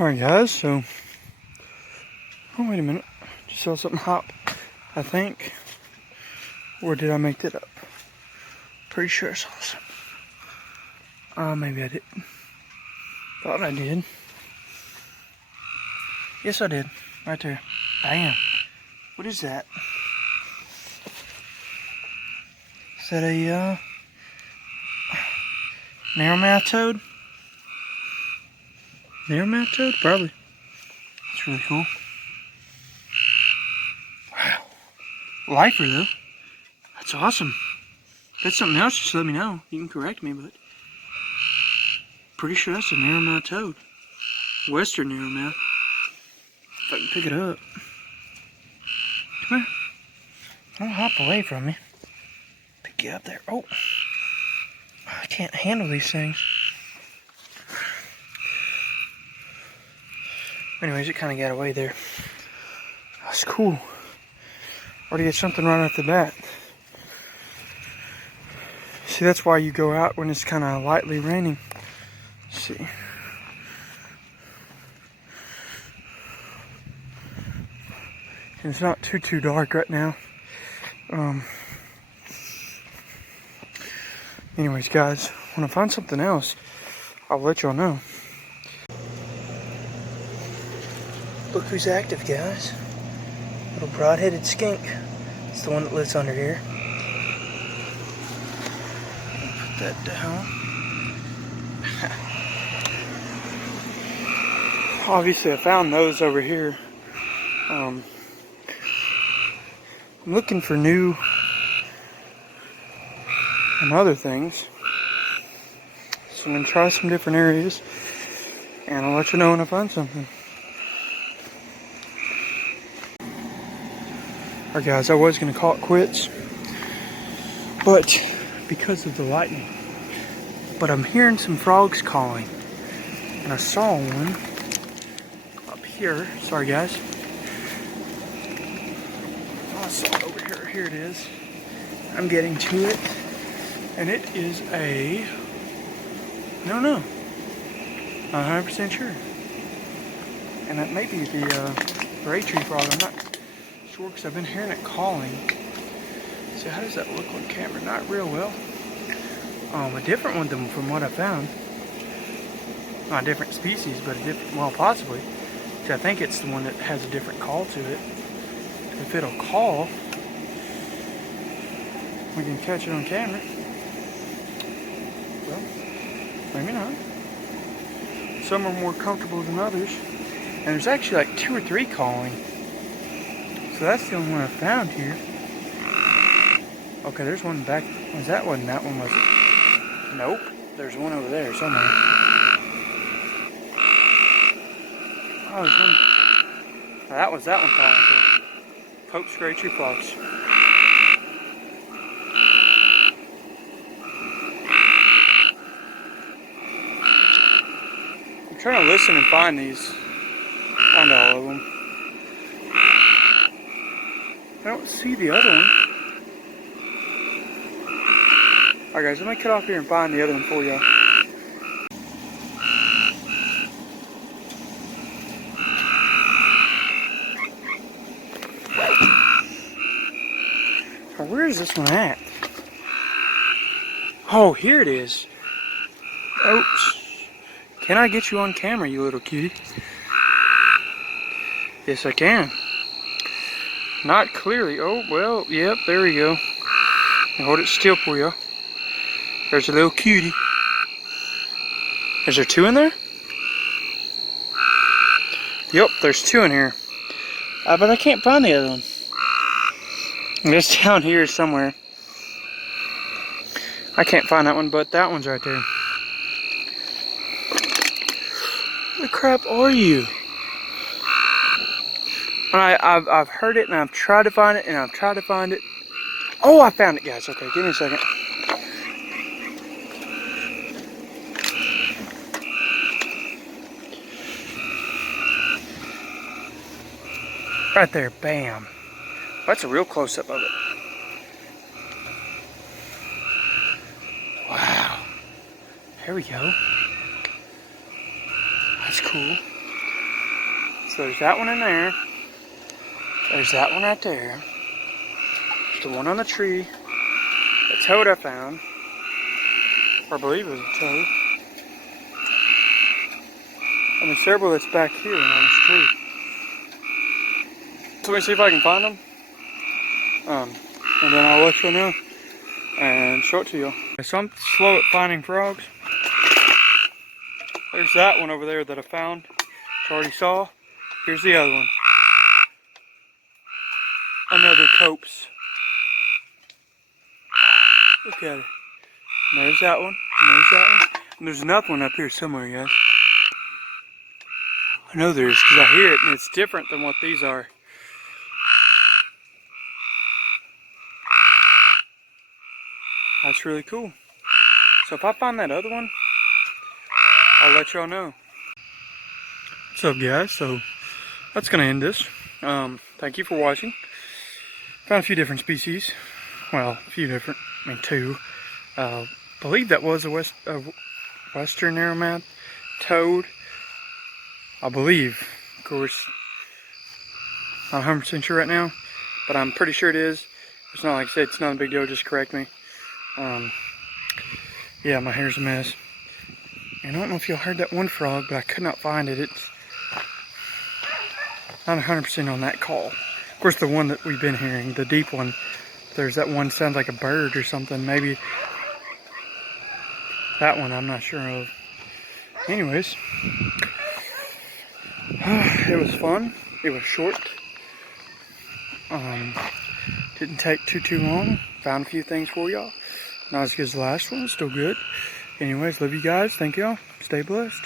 Alright guys, so, oh wait a minute, just saw something hop, I think, or did I make that up? Pretty sure I saw something. Maybe I didn't. Thought I did. Yes I did, right there. Bam. What is that? Is that a, narrowmouth toad? Narrowmouth toad? Probably. That's really cool. Wow. Lifer though. That's awesome. If that's something else, just let me know. You can correct me, but pretty sure that's a narrowmouth toad. Western narrowmouth. If I can pick it up. Come here. Don't hop away from me. Pick you up there. Oh. I can't handle these things. Anyways, it kind of got away there. That's cool. Already get something right off the bat. See, that's why you go out when it's kind of lightly raining. Let's see. And it's not too dark right now. Anyways, guys, when I find something else, I'll let y'all know. Look who's active, guys. Little broad-headed skink. It's the one that lives under here. Put that down. Obviously, I found those over here. I'm looking for new and other things. So I'm going to try some different areas. And I'll let you know when I find something. Alright guys, I was going to call it quits, but because of the lightning. But I'm hearing some frogs calling, and I saw one up here. Sorry guys. I saw it over here. Here it is. I'm getting to it, and it is a, no, not 100% sure. And that may be the gray tree frog. I'm not sure because I've been hearing it calling. So how does that look on camera? Not real well. A different one than from what I found. Not a different species, but a different, well, possibly. So I think it's the one that has a different call to it. If it'll call, we can catch it on camera. Well, maybe not. Some are more comfortable than others. And there's actually like 2 or 3 calling. So that's the only one I found here. Okay, there's one back. Was that one? That one was it? Nope. There's one over there somewhere. Oh, there's one. Oh, that was that one calling too. Pope's gray tree frogs. I'm trying to listen and find these. Find all of them. I don't see the other one. Alright guys, let me cut off here and find the other one for y'all. Where is this one at? Oh, here it is. Oops. Can I get you on camera, you little cutie? Yes, I can. Not clearly. Oh, well, yep, there we go. I'll hold it still for you. There's a little cutie. Is there 2 in there? Yep, there's 2 in here. But I can't find the other one. It's down here somewhere. I can't find that one, but that one's right there. Where the crap are you? And I've heard it, and I've tried to find it, and I've tried to find it. Oh, I found it, guys. Okay, give me a second. Right there, bam. That's a real close-up of it. Wow. There we go. That's cool. So there's that one in there. There's that one right there. There's the one on the tree. The toad I found. Or I believe it was a toad. And there's several that's back here on this tree. So let me see if I can find them. And then I'll let you know and show it to you. So I'm slow at finding frogs. There's that one over there that I found, which I already saw. Here's the other one. Another copse. Look at it. And there's that one. And there's that one. And there's another one up here somewhere, guys. I know there is because I hear it and it's different than what these are. That's really cool. So if I find that other one, I'll let y'all know. What's up, guys? So that's gonna end this. Thank you for watching. Found a few different species. Well, a few different. I mean, two. Believe that was a western narrowmouth toad. I believe. Of course, not 100% sure right now, but I'm pretty sure it is. It's not, like I said, it's not a big deal. Just correct me. Yeah, my hair's a mess. And I don't know if y'all heard that one frog, but I could not find it. It's not 100% on that call. Of course, the one that we've been hearing, the deep one, there's that one sounds like a bird or something. Maybe that one I'm not sure of. Anyways, it was fun. It was short. Didn't take too long. Found a few things for y'all. Not as good as the last one, still good. Anyways, love you guys. Thank y'all. Stay blessed.